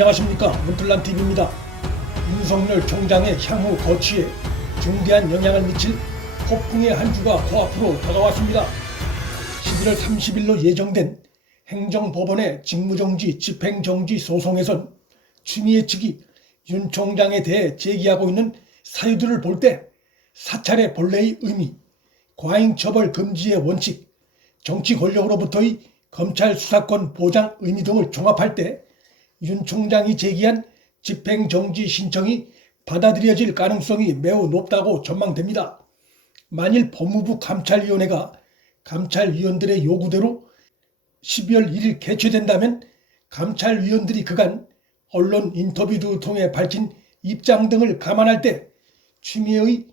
안녕하십니까, 문틀란TV입니다. 윤석열 총장의 향후 거취에 중대한 영향을 미칠 폭풍의 한 주가 코앞으로 다가왔습니다. 11월 30일로 예정된 행정법원의 직무정지, 집행정지 소송에선 추미애 측이 윤 총장에 대해 제기하고 있는 사유들을 볼 때 사찰의 본래의 의미, 과잉처벌 금지의 원칙, 정치 권력으로부터의 검찰 수사권 보장 의미 등을 종합할 때 윤 총장이 제기한 집행정지 신청이 받아들여질 가능성이 매우 높다고 전망됩니다. 만일 법무부 감찰위원회가 감찰위원들의 요구대로 12월 1일 개최된다면 감찰위원들이 그간 언론 인터뷰도 통해 밝힌 입장 등을 감안할 때 추미애의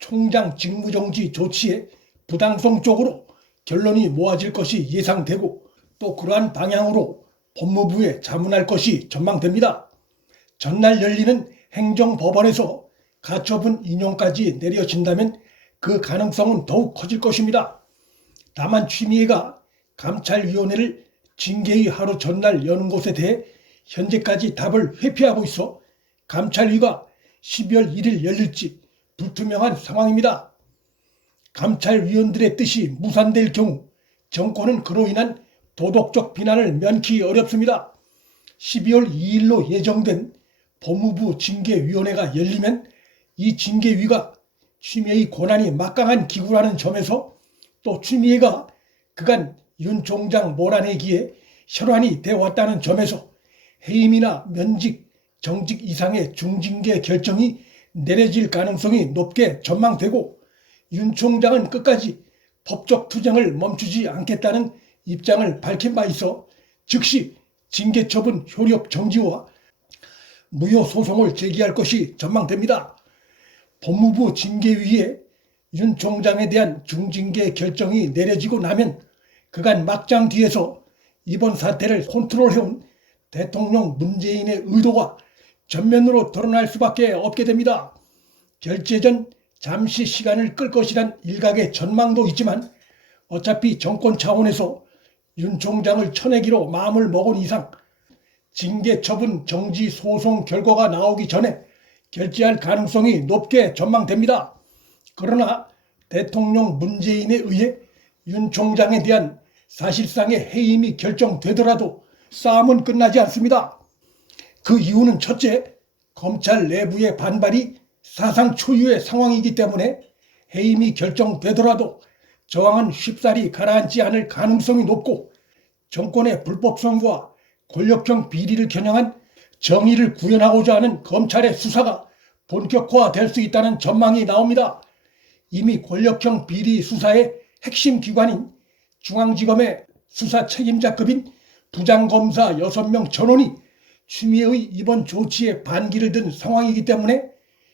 총장 직무정지 조치의 부당성 쪽으로 결론이 모아질 것이 예상되고, 또 그러한 방향으로 법무부에 자문할 것이 전망됩니다. 전날 열리는 행정법원에서 가처분 인용까지 내려진다면 그 가능성은 더욱 커질 것입니다. 다만 추미애가 감찰위원회를 징계의 하루 전날 여는 것에 대해 현재까지 답을 회피하고 있어 감찰위가 12월 1일 열릴지 불투명한 상황입니다. 감찰위원들의 뜻이 무산될 경우 정권은 그로 인한 도덕적 비난을 면키 어렵습니다. 12월 2일로 예정된 법무부 징계위원회가 열리면 이 징계위가 추미애의 권한이 막강한 기구라는 점에서, 또 추미애가 그간 윤 총장 몰아내기에 혈안이 되어왔다는 점에서 해임이나 면직, 정직 이상의 중징계 결정이 내려질 가능성이 높게 전망되고, 윤 총장은 끝까지 법적 투쟁을 멈추지 않겠다는 입장을 밝힌 바 있어 즉시 징계처분 효력 정지와 무효 소송을 제기할 것이 전망됩니다. 법무부 징계위에 윤 총장에 대한 중징계 결정이 내려지고 나면 그간 막장 뒤에서 이번 사태를 컨트롤해온 대통령 문재인의 의도가 전면으로 드러날 수밖에 없게 됩니다. 결재 전 잠시 시간을 끌 것이란 일각의 전망도 있지만, 어차피 정권 차원에서 윤 총장을 쳐내기로 마음을 먹은 이상 징계 처분 정지 소송 결과가 나오기 전에 결재할 가능성이 높게 전망됩니다. 그러나 대통령 문재인에 의해 윤 총장에 대한 사실상의 해임이 결정되더라도 싸움은 끝나지 않습니다. 그 이유는 첫째, 검찰 내부의 반발이 사상 초유의 상황이기 때문에 해임이 결정되더라도 저항은 쉽사리 가라앉지 않을 가능성이 높고, 정권의 불법성과 권력형 비리를 겨냥한 정의를 구현하고자 하는 검찰의 수사가 본격화될 수 있다는 전망이 나옵니다. 이미 권력형 비리 수사의 핵심 기관인 중앙지검의 수사 책임자급인 부장검사 6명 전원이 추미애의 이번 조치에 반기를 든 상황이기 때문에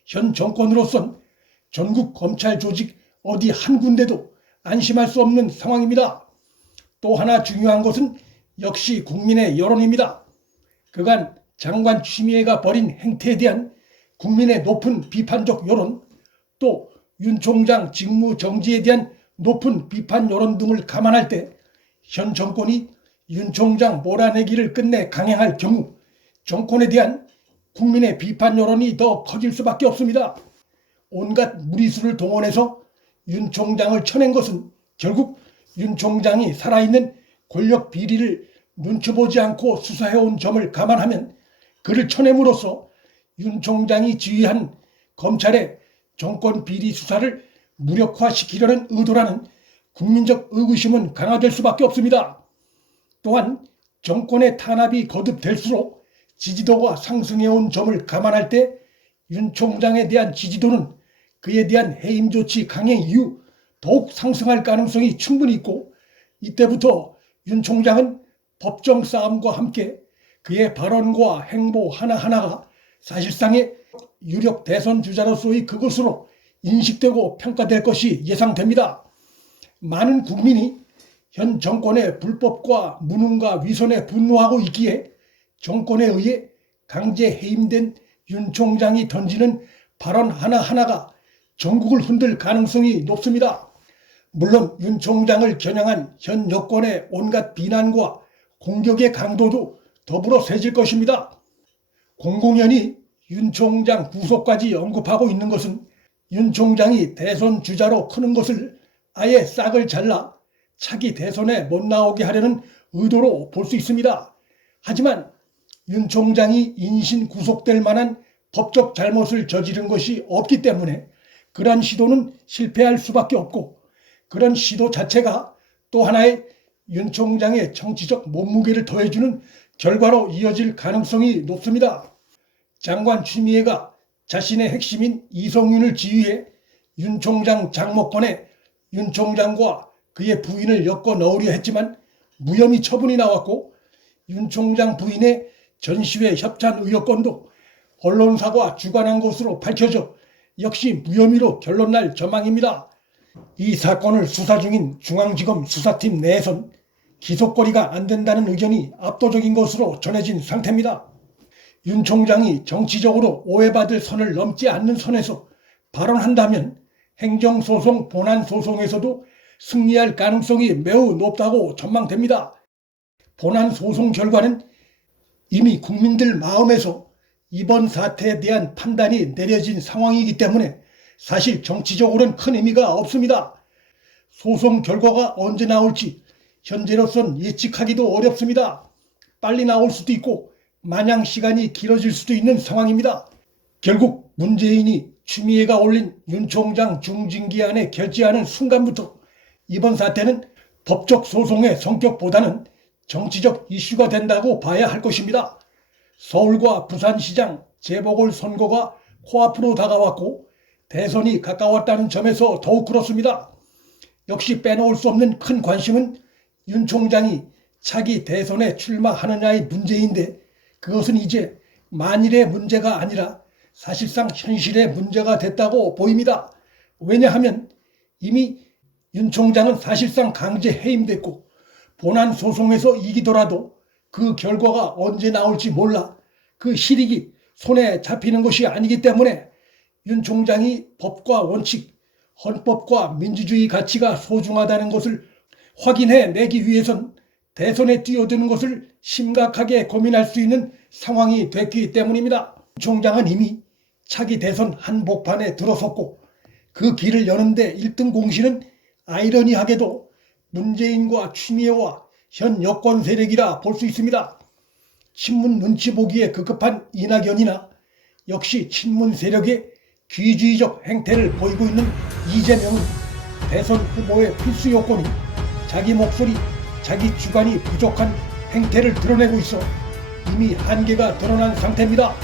현 정권으로선 전국 검찰 조직 어디 한 군데도 안심할 수 없는 상황입니다. 또 하나 중요한 것은 역시 국민의 여론입니다. 그간 장관 추미애가 벌인 행태에 대한 국민의 높은 비판적 여론, 또 윤 총장 직무 정지에 대한 높은 비판 여론 등을 감안할 때 현 정권이 윤 총장 몰아내기를 끝내 강행할 경우 정권에 대한 국민의 비판 여론이 더 커질 수밖에 없습니다. 온갖 무리수를 동원해서 윤 총장을 쳐낸 것은 결국 윤 총장이 살아있는 권력 비리를 눈치 보지 않고 수사해온 점을 감안하면 그를 쳐냄으로써 윤 총장이 지휘한 검찰의 정권 비리 수사를 무력화시키려는 의도라는 국민적 의구심은 강화될 수밖에 없습니다. 또한 정권의 탄압이 거듭될수록 지지도가 상승해온 점을 감안할 때 윤 총장에 대한 지지도는 그에 대한 해임 조치 강행 이후 더욱 상승할 가능성이 충분히 있고, 이때부터 윤 총장은 법정 싸움과 함께 그의 발언과 행보 하나하나가 사실상의 유력 대선 주자로서의 그것으로 인식되고 평가될 것이 예상됩니다. 많은 국민이 현 정권의 불법과 무능과 위선에 분노하고 있기에 정권에 의해 강제 해임된 윤 총장이 던지는 발언 하나하나가 전국을 흔들 가능성이 높습니다. 물론 윤 총장을 겨냥한 현 여권의 온갖 비난과 공격의 강도도 더불어 세질 것입니다. 공공연히 윤 총장 구속까지 언급하고 있는 것은 윤 총장이 대선 주자로 크는 것을 아예 싹을 잘라 차기 대선에 못 나오게 하려는 의도로 볼 수 있습니다. 하지만 윤 총장이 인신 구속될 만한 법적 잘못을 저지른 것이 없기 때문에 그런 시도는 실패할 수밖에 없고, 그런 시도 자체가 또 하나의 윤 총장의 정치적 몸무게를 더해주는 결과로 이어질 가능성이 높습니다. 장관 추미애가 자신의 핵심인 이성윤을 지휘해 윤 총장 장모권에 윤 총장과 그의 부인을 엮어 넣으려 했지만 무혐의 처분이 나왔고, 윤 총장 부인의 전시회 협찬 의혹건도 언론사가 주관한 것으로 밝혀져 역시 무혐의로 결론날 전망입니다. 이 사건을 수사 중인 중앙지검 수사팀 내에선 기소거리가 안 된다는 의견이 압도적인 것으로 전해진 상태입니다. 윤 총장이 정치적으로 오해받을 선을 넘지 않는 선에서 발언한다면 행정소송, 본안소송에서도 승리할 가능성이 매우 높다고 전망됩니다. 본안소송 결과는 이미 국민들 마음에서 이번 사태에 대한 판단이 내려진 상황이기 때문에 사실 정치적으로는 큰 의미가 없습니다. 소송 결과가 언제 나올지 현재로선 예측하기도 어렵습니다. 빨리 나올 수도 있고 마냥 시간이 길어질 수도 있는 상황입니다. 결국 문재인이 추미애가 올린 윤 총장 중징계안에 결재하는 순간부터 이번 사태는 법적 소송의 성격보다는 정치적 이슈가 된다고 봐야 할 것입니다. 서울과 부산시장 재보궐선거가 코앞으로 다가왔고 대선이 가까웠다는 점에서 더욱 그렇습니다. 역시 빼놓을 수 없는 큰 관심은 윤 총장이 차기 대선에 출마하느냐의 문제인데, 그것은 이제 만일의 문제가 아니라 사실상 현실의 문제가 됐다고 보입니다. 왜냐하면 이미 윤 총장은 사실상 강제 해임됐고 본안 소송에서 이기더라도 그 결과가 언제 나올지 몰라 그 실익이 손에 잡히는 것이 아니기 때문에 윤 총장이 법과 원칙, 헌법과 민주주의 가치가 소중하다는 것을 확인해내기 위해선 대선에 뛰어드는 것을 심각하게 고민할 수 있는 상황이 됐기 때문입니다. 윤 총장은 이미 차기 대선 한복판에 들어섰고 그 길을 여는데 1등 공신은 아이러니하게도 문재인과 추미애와 현 여권 세력이라 볼 수 있습니다. 친문 눈치 보기에 급급한 이낙연이나 역시 친문 세력의 귀주의적 행태를 보이고 있는 이재명은 대선 후보의 필수 요건이 자기 목소리, 자기 주관이 부족한 행태를 드러내고 있어 이미 한계가 드러난 상태입니다.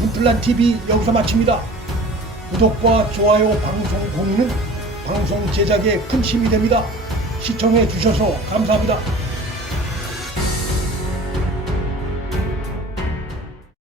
문플란TV 여기서 마칩니다. 구독과 좋아요, 방송 공유는 방송 제작에 큰 힘이 됩니다. 시청해 주셔서 감사합니다.